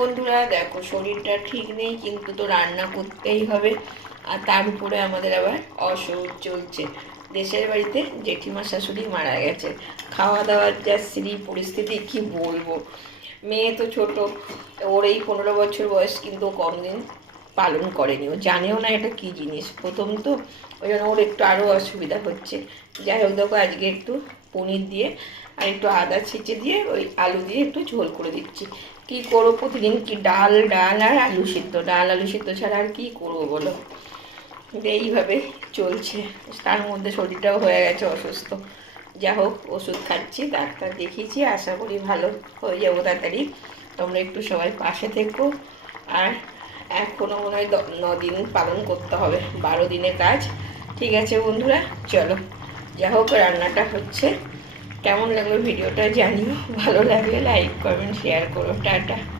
বন্ধুরা, দেখো শরীরটা ঠিক নেই কিন্তু তো রান্না করতেই হবে। আর তার উপরে আমাদের আবার অসুখ চলছে। দেশের বাড়িতে জেঠিমা শাশুড়ি মারা গেছে। খাওয়া দাওয়ার যা স্ত্রী পরিস্থিতি কি বলবো। মেয়ে তো ছোট, ওর এই 15 বছর বয়স, কিন্তু ও কোনোদিন পালন করেনি, ও জানেও না এটা কি জিনিস, প্রথম তো। ওই জন্য ওর একটু আরও অসুবিধা হচ্ছে। যাই হোক, দেখো আজকে একটু পনির দিয়ে আর একটু আদা ছেঁচে দিয়ে ওই আলু দিয়ে একটু ঝোল করে দিচ্ছি। কি করবো, প্রতিদিন কি ডাল ডাল আর আলু সিদ্ধ, ডাল আলু সিদ্ধ ছাড়া আর কি করবো বলো। এইভাবে চলছে। তার মধ্যে শরীরটাও হয়ে গেছে অসুস্থ। যা হোক, ওষুধ খাচ্ছি, ডাক্তার দেখিয়েছি, আশা করি ভালো হয়ে যাবো তাড়াতাড়ি। তোমরা একটু সবাই পাশে থেকো। আর এখনও মনে হয় 9 দিন পালন করতে হবে, 12 দিনের কাজ। ঠিক আছে বন্ধুরা, চলো। যা হোক, রান্নাটা হচ্ছে। কেমন লাগলো ভিডিওটা জানিও, ভালো লাগলে লাইক কমেন্ট শেয়ার করো। টাটা।